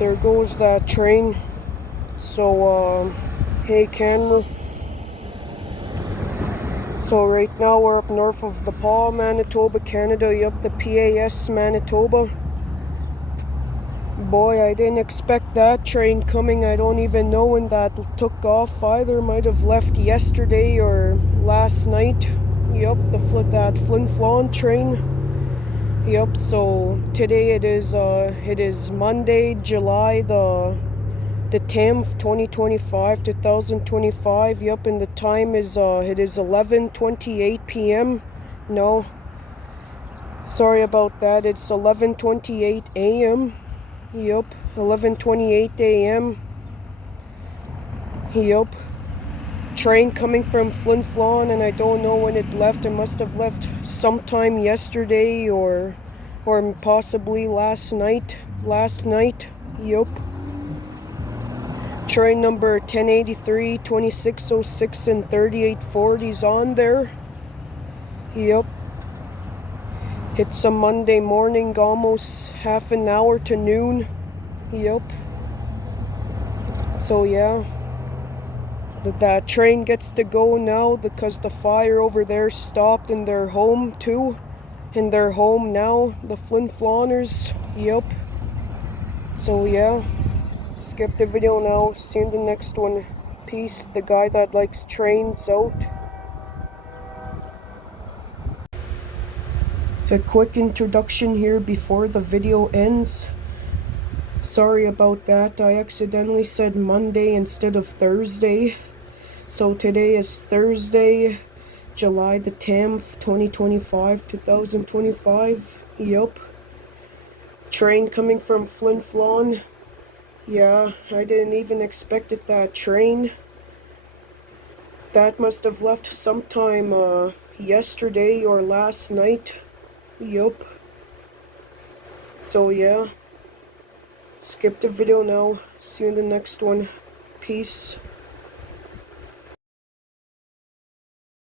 there goes that train. So hey camera. So right now we're up north of the Paw, Manitoba, Canada. Yup, the PAS, Manitoba. Boy, I didn't expect that train coming. I don't even know when that took off either. Might have left yesterday or last night. Yup, that Flin flon train. Yup, so today it is Monday, July the 10th, 2025. Yup, and the time is it is 11:28 p.m. No, sorry about that. It's 11:28 a.m. Yup, 11:28 a.m. Yup. Train coming from Flin flon, and I don't know when it left. It must have left sometime yesterday or possibly last night. Yup. Train number 1083, 2606, and 3840's on there. Yup. It's a Monday morning, almost half an hour to noon. Yup. So yeah. That train gets to go now because the fire over there stopped in their home too. In their home now, the Flin floners. Yup. So yeah. Skip the video now. See you in the next one. Peace. The guy that likes trains out. A quick introduction here before the video ends. Sorry about that. I accidentally said Monday instead of Thursday. So today is Thursday, July the 10th, 2025. Yup. Train coming from Flin flon. Yeah, I didn't even expect it, that train. That must have left sometime yesterday or last night. Yup. So yeah. Skip the video now. See you in the next one. Peace.